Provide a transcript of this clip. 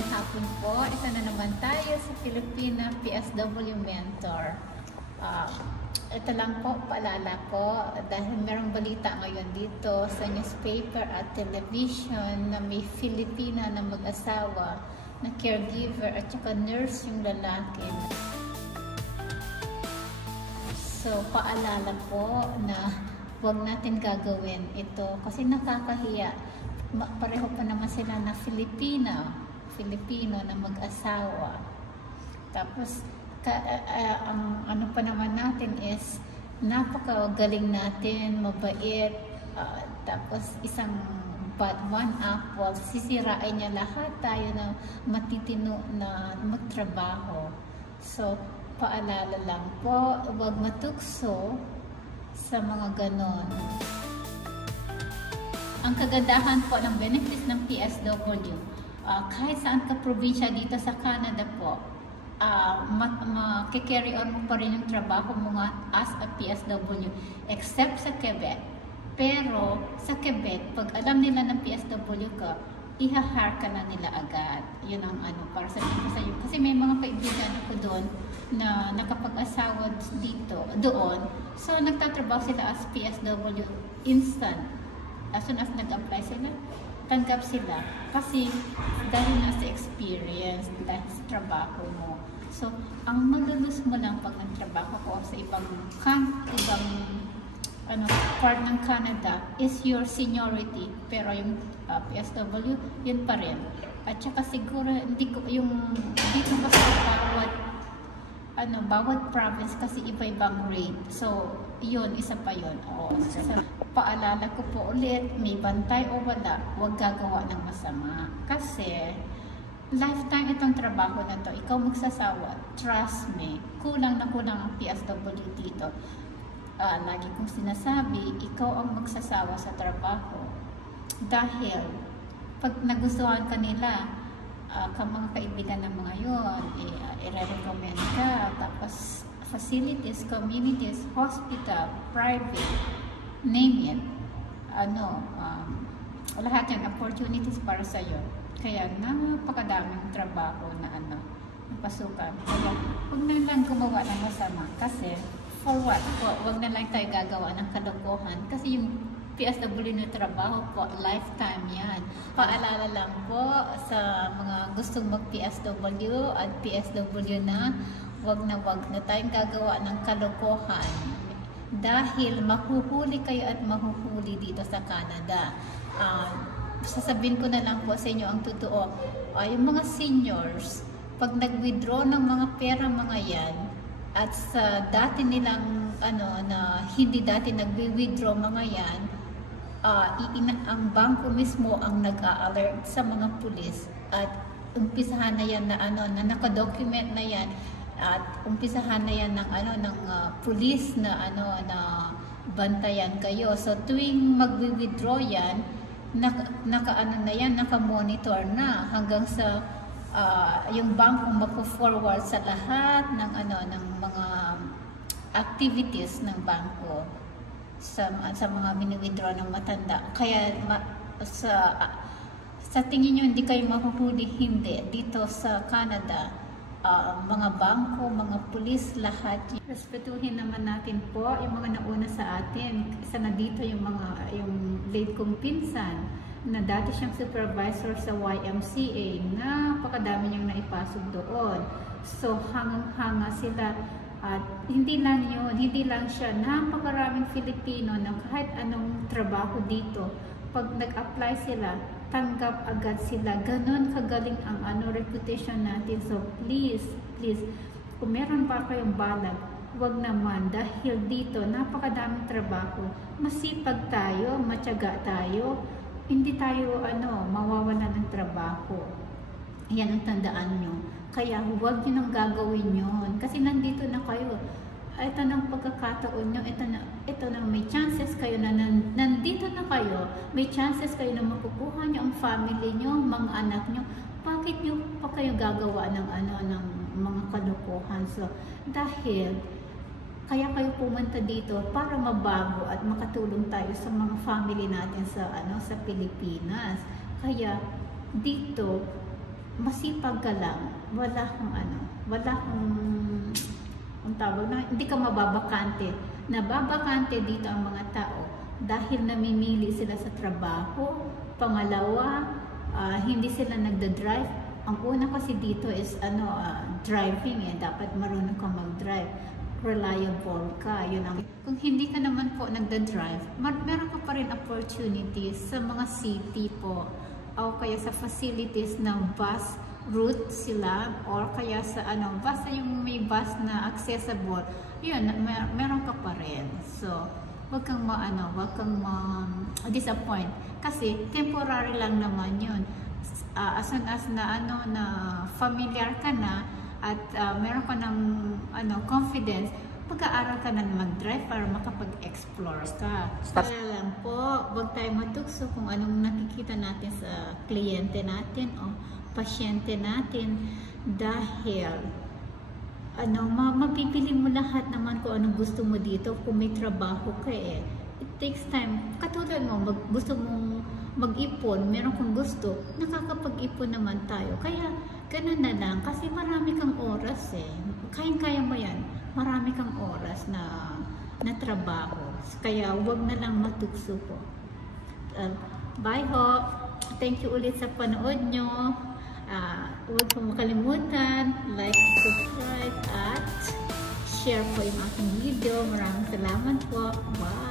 Magandang hapon po. Ito na naman tayo sa Filipina PSW Mentor. Ito lang po, paalala ko, dahil merong balita ngayon dito sa newspaper at television na may Filipina na mag-asawa na caregiver at saka nurse yung lalaki. So, paalala po na huwag natin gagawin ito kasi nakakahiya. Pareho pa naman sila na Filipino na mag-asawa. Tapos, ang ano pa naman natin is napakagaling natin, mabait, tapos isang bad one apple, sisirain niya lahat tayo na matitino na magtrabaho. So, paalala lang po, huwag matukso sa mga ganon. Ang kagandahan po ng benefits ng PSW, kahit saan ka probinsya dito sa Canada po, maki-carry on mo pa rin yung trabaho mo nga as a PSW, except sa Quebec. Pero sa Quebec, pag alam nila ng PSW ka, iha-hire ka na nila agad. Yun ang ano, para sa iyo. Kasi may mga kaibigan ako doon na nakapag-asawa doon. So, nagtatrabaho sila as PSW instant. As soon as nag-apply sila, tanggap sila. Kasi dahil na sa experience, dahil sa trabaho mo. So, ang malulus mo lang pag nagtrabaho ko sa ibang part ng Canada is your seniority. Pero yung PSW, yun pa rin. At saka siguro, hindi ko, yung dito kasi bawat province kasi iba-ibang rate. So, yun, isa pa yun. Oo. So, paalala ko po ulit, may bantay o wala, huwag gagawa ng masama. Kasi, lifetime itong trabaho na to, ikaw magsasawa, trust me, kulang na kulang ang PSW dito. Lagi kong sinasabi, ikaw ang magsasawa sa trabaho. Dahil, pag nagustuhan ka nila, mga kaibigan ng mga yun, i-recommend ka, tapos facilities, communities, hospital, private, name it, lahat yan, opportunities para sa'yo. Kaya napakadaming trabaho na napasukan. Kaya huwag na lang gumawa ng masama. Kasi, for what? Huwag na lang tayo gagawa ng kalokohan. Kasi yung PSW na trabaho po, lifetime yan. Paalala lang po sa mga gustong mag-PSW at PSW na, wag na tayong gagawa ng kalokohan. Dahil mahuhuli kayo at mahuhuli dito sa Canada. Sasabihin ko na lang po sa inyo ang totoo. Yung mga seniors, pag nag-withdraw ng mga pera mga yan, at sa dati nilang, na hindi dati nag-withdraw mga yan, ang bangko mismo ang nag-a-alert sa mga pulis at umpisahan na yan na naka-document na yan at umpisahan na yan ng pulis na na bantayan kayo. So tuwing magwi-withdraw yan, naka-monitor na hanggang sa yung bangko mapo-forward sa lahat ng ng mga activities ng bangko sa mga mini-withdraw ng matanda. Kaya sa tingin nyo hindi kayo mahuhuli, hindi. Dito sa Canada, mga bangko, mga pulis, lahat. Respetuhin naman natin po yung mga nauna sa atin. Isa na dito yung late kong pinsan na dati siyang supervisor sa YMCA. Napakadami niyang naipasok doon. So hanga sila. At hindi lang siya, napakaraming Filipino na kahit anong trabaho dito, pag nag-apply sila, tanggap agad sila. Ganon kagaling ang reputation natin. So please, kung meron pa kayong balag, wag naman. Dahil dito, napakadaming trabaho. Masipag tayo, matyaga tayo, hindi tayo mawawalan ng trabaho. Yan ang tandaan nyo. Kaya huwag nyo nang gagawin yun. Kasi nandito na kayo. Ito ng pagkakataon nyo. Ito na may chances kayo na nandito na kayo. May chances kayo na makukuha nyo ang family nyo, mga anak nyo. Bakit nyo pa kayo gagawa ng ng mga kalukuhan? So, dahil kaya kayo pumunta dito para mabago at makatulong tayo sa mga family natin sa Pilipinas. Kaya dito masipag ka lang, wala kang wala kang ang tawag na, hindi ka mababakante. Nababakante dito ang mga tao dahil namimili sila sa trabaho. Pangalawa, hindi sila nagda-drive. Ang una kasi dito is driving dapat marunong ka mag-drive. Reliable ka, yun ang. Kung hindi ka naman po nagda-drive, meron ka pa rin opportunities sa mga city po o kaya sa facilities ng bus route sila or kaya sa basta yung may bus na accessible, yun, meron ka pa rin. So, wag kang disappoint kasi temporary lang naman yun. As soon as na familiar ka na at meron ka ng confidence, pag-aaral ka na mag-drive para makapag-explore ka. Kaya lang po, wag tayo matukso kung anong nakikita natin sa kliyente natin o pasyente natin dahil mapipili mo lahat naman kung anong gusto mo dito kung may trabaho ka It takes time. Katulad mo, gusto mong mag-ipon, meron kang gusto, nakakapag-ipon naman tayo. Kaya, ganun na lang. Kasi marami kang oras Kayang-kaya mo yan. Marami kang oras na trabaho. Kaya, wag na lang matukso po. Bye ho! Thank you ulit sa panood nyo. Huwag po makalimutan, like, subscribe, at share po yung aking video. Maraming salamat po. Bye!